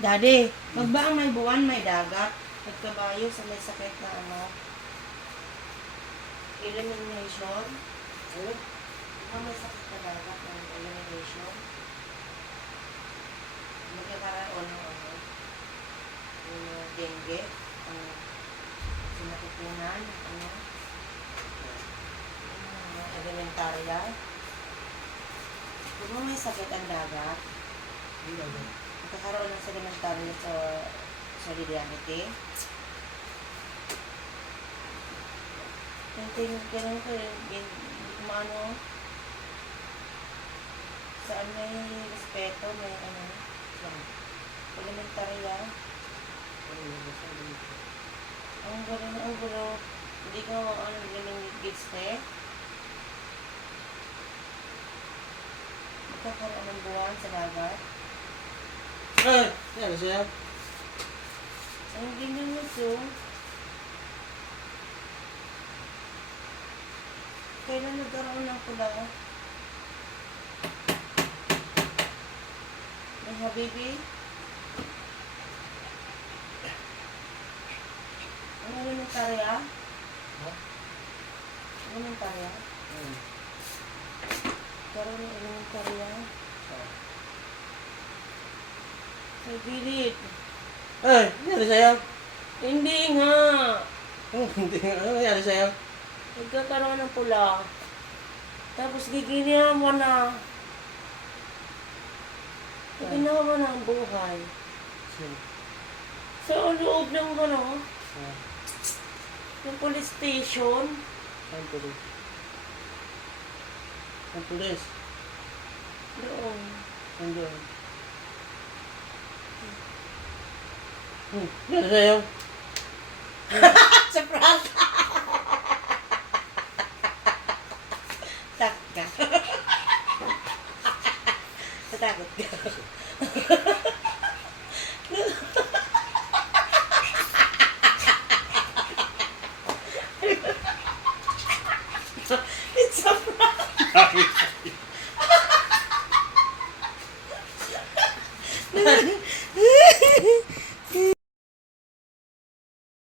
Daddy, magbaang may buwan, may dagat. Nagkabayo sa may sakit na ano. Elimination. Ano? May sakit na dagat ng elimination. Magkakaroon ng ano. Yung dengue. Ang sinakipunan. Ano. Yung elementarya. Kung may sakit ang dagat, Hindi ako. magkakaroon ng sedimentarya sa solidarity. Ganun ko yun, maano, saan may respeto, may ano, elementarya. Ang gulo, hindi ko ano, galing gigs na eh. Magkakaroon ng buwan sa dagat. Ay! Ano siya? Ang ganyan nito. Kailan nagkaroon ng pula? May habibi? Ang elementarya? Ha? Elementarya? Karoon ng elementarya? Sa gilid. Ay! Ano sa'yo? Hindi nga. Hindi nga. Ano nangyari sa'yo? Nagkakaroon ng pula. Tapos gigilihan mo na. Ginawa mo na ang buhay. Sino? Sa loob ng ano, Ah, ng police station. saan pulis? Saan pulis? Doon. Saan doon? Ano sa'yo? Sa prank. Takot ka. Natakot ka. It's a prank.